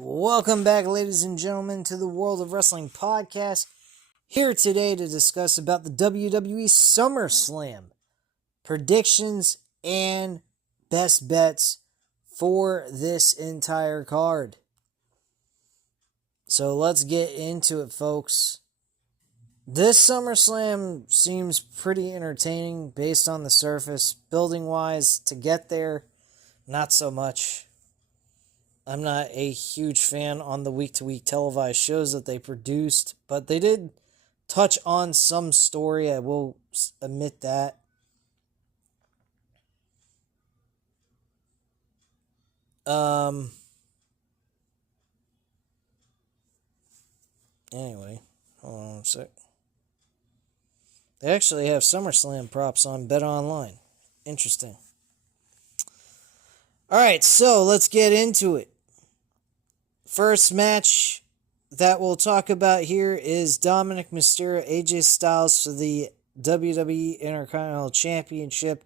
Welcome back, ladies and gentlemen, to the World of Wrestling podcast. Here today to discuss about the WWE Summerslam predictions and best bets for this entire card. So let's get into it, folks. This SummerSlam seems pretty entertaining based on the surface. Building-wise, to get there, not so much. I'm not a huge fan on the week-to-week televised shows that they produced, but they did touch on some story. I will admit that. Anyway, hold on a sec. They actually have SummerSlam props on Bet Online. Interesting. Alright, so let's get into it. First match that we'll talk about here is Dominic Mysterio, AJ Styles for the WWE Intercontinental Championship.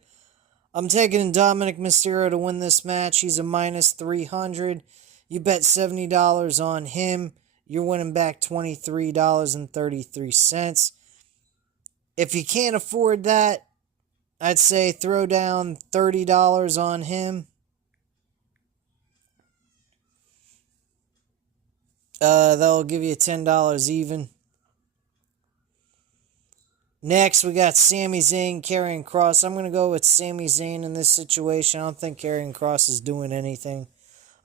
I'm taking Dominic Mysterio to win this match. He's a minus 300. You bet $70 on him. You're winning back $23.33. If you can't afford that, I'd say throw down $30 on him. That'll give you $10 even. Next, we got Sami Zayn, Karrion Kross. I'm going to go with Sami Zayn in this situation. I don't think Karrion Kross is doing anything.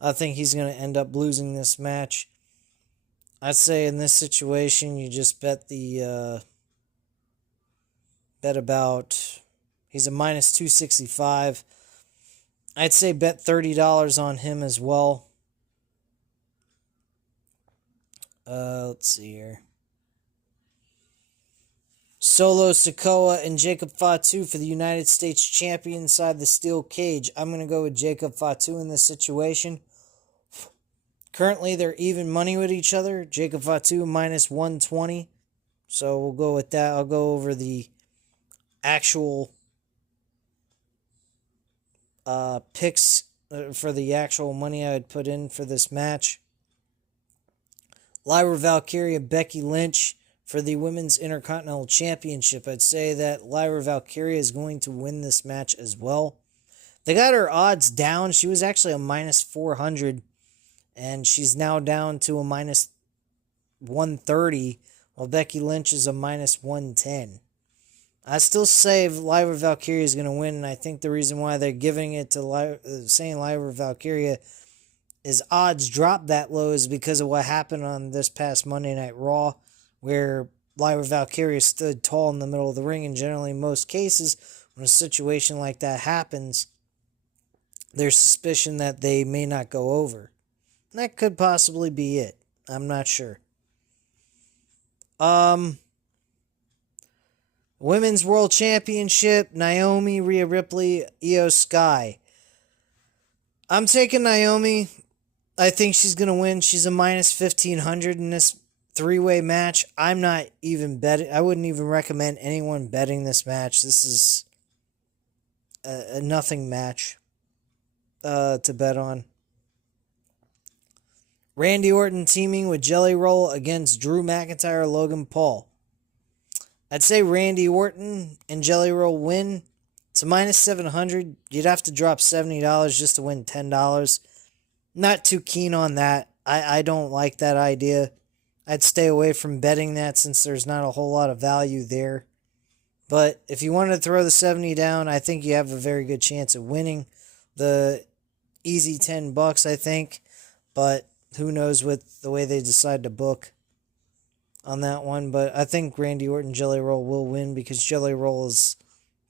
I think he's going to end up losing this match. I'd say in this situation, you just bet about, he's a minus 265. I'd say bet $30 on him as well. Let's see here. Solo Sikoa and Jacob Fatu for the United States champion inside the steel cage. I'm going to go with Jacob Fatu in this situation. Currently, they're even money with each other. Jacob Fatu minus 120. So we'll go with that. I'll go over the actual picks for the actual money I would put in for this match. Lyra Valkyria, Becky Lynch for the Women's Intercontinental Championship. I'd say that Lyra Valkyria is going to win this match as well. They got her odds down. She was actually a minus 400, and she's now down to a minus 130, while Becky Lynch is a minus 110. I still say Lyra Valkyria is going to win, and I think the reason why they're giving it to saying Lyra Valkyria his odds dropped that low is because of what happened on this past Monday Night Raw, where Lyra Valkyria stood tall in the middle of the ring, and generally in most cases, when a situation like that happens, there's suspicion that they may not go over. And that could possibly be it. I'm not sure. Women's World Championship, Naomi, Rhea Ripley, Io Sky. I'm taking Naomi. I think she's going to win. She's a minus 1,500 in this three-way match. I'm not even betting. I wouldn't even recommend anyone betting this match. This is a nothing match to bet on. Randy Orton teaming with Jelly Roll against Drew McIntyre, Logan Paul. I'd say Randy Orton and Jelly Roll win. It's a minus 700. You'd have to drop $70 just to win $10. Not too keen on that. I don't like that idea. I'd stay away from betting that since there's not a whole lot of value there. But if you wanted to throw the 70 down, I think you have a very good chance of winning. The easy $10, I think. But who knows with the way they decide to book on that one. But I think Randy Orton Jelly Roll will win because Jelly Roll is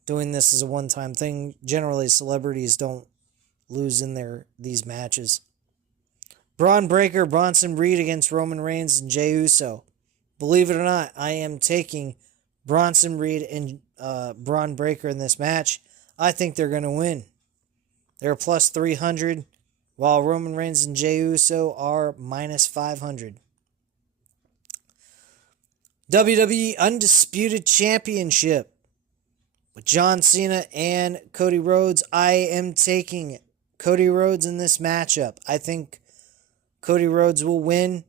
doing this as a one-time thing. Generally, celebrities don't lose in these matches. Braun Breaker, Bronson Reed against Roman Reigns and Jey Uso. Believe it or not, I am taking Bronson Reed and Braun Breaker in this match. I think they're going to win. They're plus 300, while Roman Reigns and Jey Uso are minus 500. WWE Undisputed Championship with John Cena and Cody Rhodes. I am taking Cody Rhodes in this matchup. I think Cody Rhodes will win.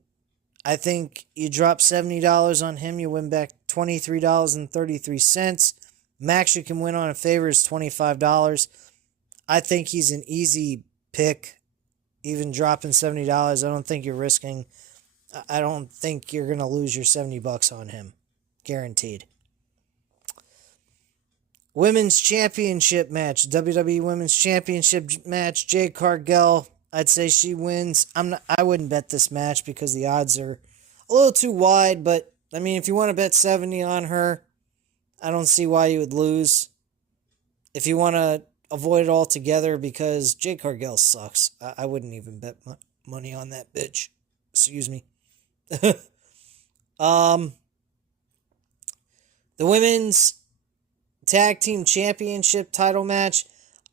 I think you drop $70 on him, you win back $23.33. Max you can win on a favor is $25. I think he's an easy pick, even dropping $70. I don't think you're risking. I don't think you're going to lose your $70 on him. Guaranteed. Women's Championship match. WWE Women's Championship match. Jade Cargill. I'd say she wins. I wouldn't bet this match because the odds are a little too wide. But, I mean, if you want to bet 70 on her, I don't see why you would lose. If you want to avoid it altogether because Jade Cargill sucks, I wouldn't even bet money on that bitch. Excuse me. The Women's Tag Team Championship title match.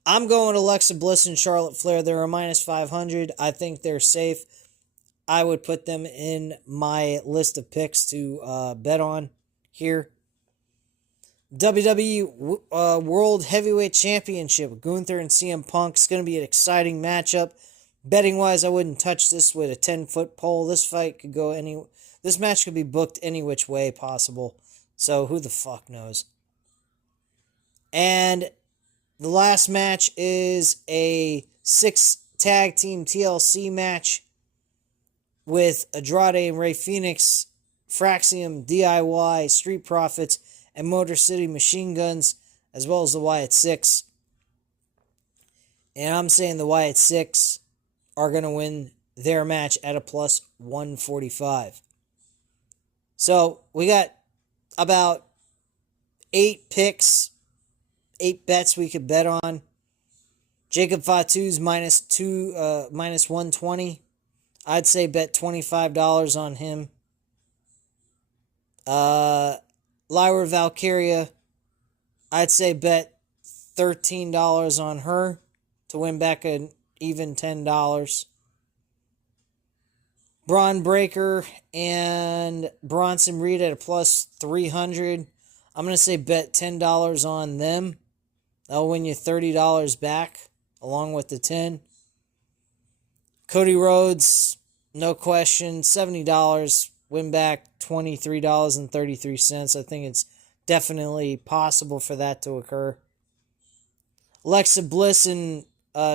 I'm going Alexa Bliss and Charlotte Flair. They're a minus 500. I think they're safe. I would put them in my list of picks to bet on here. WWE World Heavyweight Championship. Gunther and CM Punk. It's going to be an exciting matchup. Betting-wise, I wouldn't touch this with a 10-foot pole. This fight could go This match could be booked any which way possible. So who the fuck knows? And the last match is a 6-tag team TLC match with Andrade and Rey Fenix, Fraxium, DIY, Street Profits, and Motor City Machine Guns, as well as the Wyatt Six. And I'm saying the Wyatt Six are going to win their match at a plus 145. So we got about 8 picks, 8 bets we could bet on. Jacob Fatu's minus 120. I'd say bet $25 on him. Lyra Valkyria, I'd say bet $13 on her to win back an even $10. Braun Breaker and Bronson Reed at a plus 300. I'm going to say bet $10 on them. That'll win you $30 back along with the 10. Cody Rhodes, no question, $70. Win back $23.33. I think it's definitely possible for that to occur. Alexa Bliss and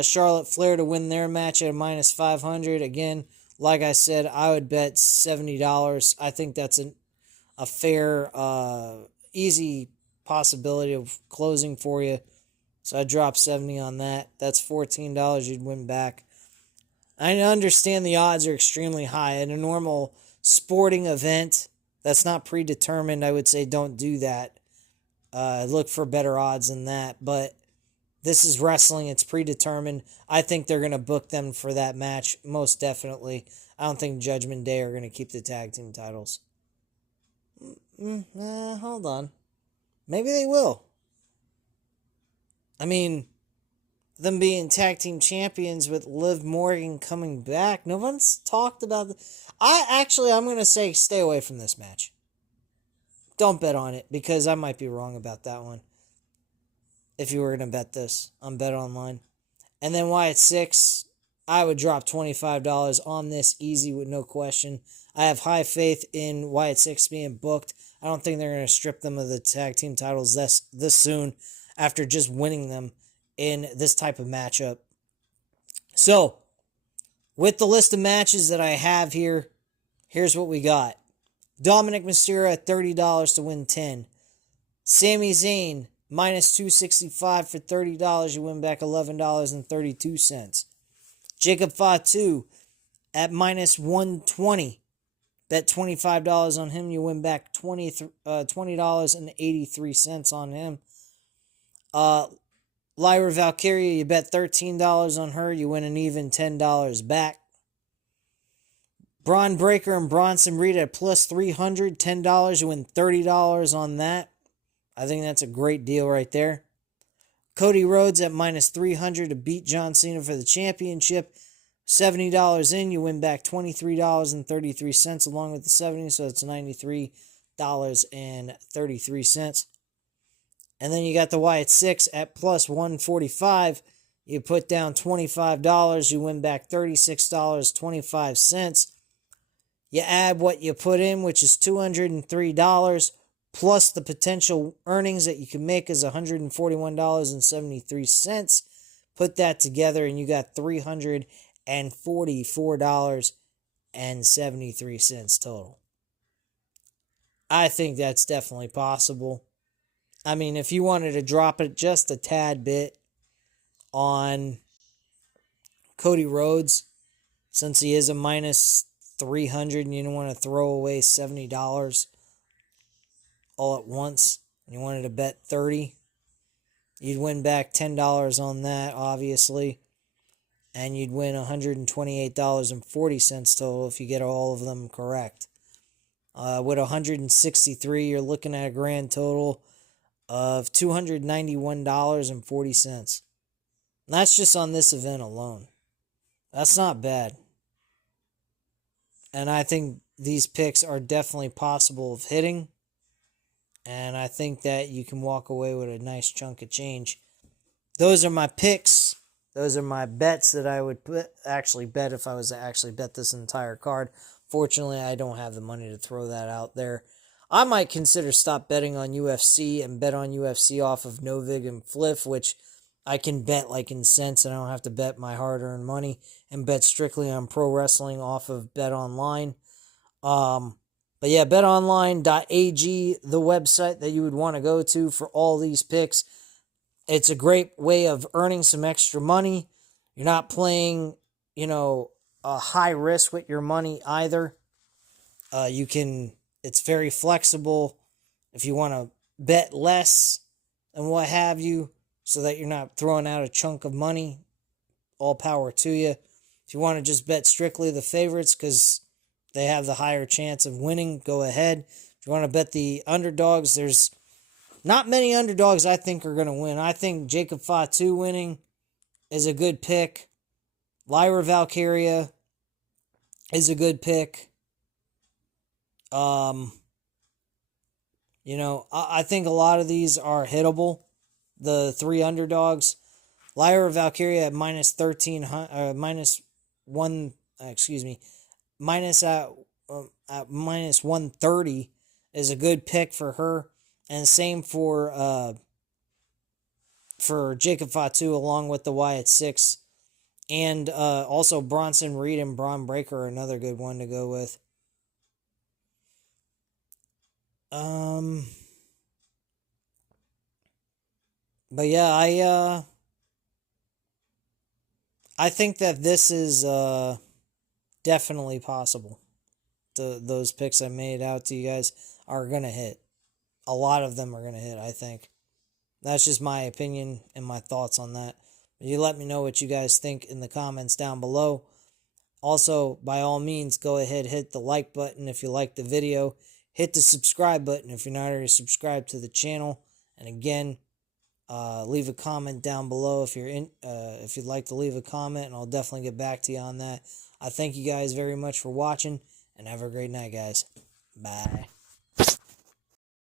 Charlotte Flair to win their match at a minus 500. Again, like I said, I would bet $70. I think that's a fair, easy possibility of closing for you. So I dropped 70 on that. That's $14 you'd win back. I understand the odds are extremely high. In a normal sporting event that's not predetermined, I would say don't do that. Look for better odds than that. But this is wrestling. It's predetermined. I think they're going to book them for that match, most definitely. I don't think Judgment Day are going to keep the tag team titles. Hold on. Maybe they will. I mean, them being tag team champions with Liv Morgan coming back. No one's talked about I'm going to say stay away from this match. Don't bet on it because I might be wrong about that one. If you were going to bet this on Bet Online. And then Wyatt Six, I would drop $25 on this easy with no question. I have high faith in Wyatt Six being booked. I don't think they're going to strip them of the tag team titles this soon after just winning them in this type of matchup. So, with the list of matches that I have here, here's what we got. Dominic Mysterio at $30 to win 10. Sami Zayn, minus 265 for $30. You win back $11.32. Jacob Fatu at minus 120. Bet $25 on him. You win back $20.83 on him. Lyra Valkyria, you bet $13 on her. You win an even $10 back. Braun Breaker and Bronson Reed at plus 300, $10. You win $30 on that. I think that's a great deal right there. Cody Rhodes at minus 300 to beat John Cena for the championship. $70 in, you win back $23.33 along with the 70, so it's $93.33. And then you got the Wyatt Six at plus 145. You put down $25, you win back $36.25. You add what you put in, which is $203, plus the potential earnings that you can make is $141.73. Put that together and you got $344.73 total. I think that's definitely possible. I mean, if you wanted to drop it just a tad bit on Cody Rhodes, since he is a minus 300 and you don't want to throw away $70 all at once, and you wanted to bet 30, you'd win back $10 on that, obviously, and you'd win $128.40 total if you get all of them correct. With 163, you're looking at a grand total of $291.40. That's just on this event alone. That's not bad. And I think these picks are definitely possible of hitting. And I think that you can walk away with a nice chunk of change. Those are my picks. Those are my bets that I would actually bet if I was to actually bet this entire card. Fortunately, I don't have the money to throw that out there. I might consider stop betting on UFC and bet on UFC off of Novig and Fliff, which I can bet like in cents and I don't have to bet my hard-earned money, and bet strictly on pro wrestling off of Bet Online. But yeah, betonline.ag, the website that you would want to go to for all these picks. It's a great way of earning some extra money. You're not playing, a high risk with your money either. It's very flexible if you want to bet less and what have you, so that you're not throwing out a chunk of money. All power to you. If you want to just bet strictly the favorites because they have the higher chance of winning, go ahead. If you want to bet the underdogs, there's not many underdogs I think are going to win. I think Jacob Fatu winning is a good pick. Lyra Valkyria is a good pick. I think a lot of these are hittable. The three underdogs. Lyra Valkyria at minus 130 is a good pick for her, and same for Jacob Fatu along with the Y at 6, and also Bronson Reed and Braun Breaker are another good one to go with. But yeah, I think that this is definitely possible. Those picks I made out to you guys are going to hit. A lot of them are going to hit, I think. That's just my opinion and my thoughts on that. You let me know what you guys think in the comments down below. Also, by all means, go ahead, hit the like button if you like the video. Hit the subscribe button if you're not already subscribed to the channel. And again, leave a comment down below if you'd like to leave a comment, and I'll definitely get back to you on that. I thank you guys very much for watching, and have a great night, guys. Bye.